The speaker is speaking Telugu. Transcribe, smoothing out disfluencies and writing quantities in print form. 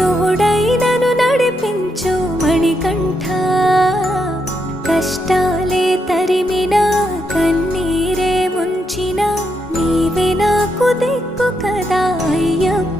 తోడైనను నడిపించు మణికంఠ. కష్టాలే తరిమినా కన్నీరే ముంచిన నీవే నాకు దిక్కు కదా అయ్యప్ప.